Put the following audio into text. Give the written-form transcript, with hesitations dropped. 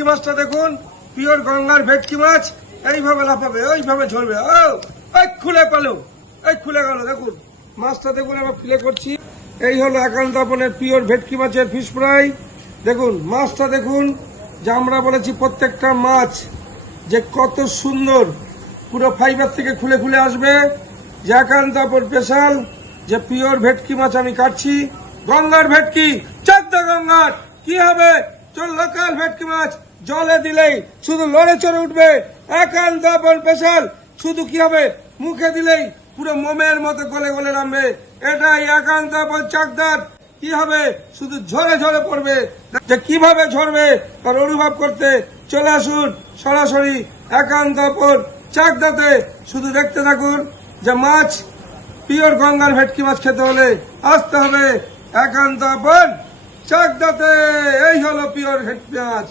ভেটকি মাছটা দেখুন, পিওর গঙ্গার ভেটকি মাছ। এইভাবে লাফাবে, ওইভাবে ঝরবে। ওই খুলে পেলো, এই খুলে গেল। দেখুন মাছটা দেখুন, আমরা ফিলে করছি। এই হলো একান্ত আপনের পিওর ভেটকি মাছের ফিশ ফ্রাই। দেখুন মাছটা দেখুন, যে আমরা বলেছি প্রত্যেকটা মাছ যে কত সুন্দর পুরো ফাইবার থেকে খুলে খুলে আসবে। যে একান্ত আপন স্পেশাল যে পিওর ভেটকি মাছ আমি কাটছি, গঙ্গার ভেটকি, চাকদা গঙ্গার। কি হবে? চল লোকাল ভেটকি মাছ জলে দিলেই শুধু লড়ে চড়ে উঠবে। একান্ত আপন স্পেশাল, শুধু কি হবে? মুখে দিলেই পুরো মোমের মতো গলে গলে নামবে। এটাই একান্ত আপন চাকদার। কি হবে? শুধু ঝরে ঝরে পড়বে। যে কিভাবে ঝরবে তার অনুভব করতে চলে আসুন সরাসরি একান্ত আপন চাকদাতে। শুধু দেখতে থাকুন যে মাছ, পিওর গঙ্গার ভেটকি মাছ খেতে হলে আসতে হবে একান্ত আপন চাকদাতে। এই হলো পিওর ভেটকি মাছ।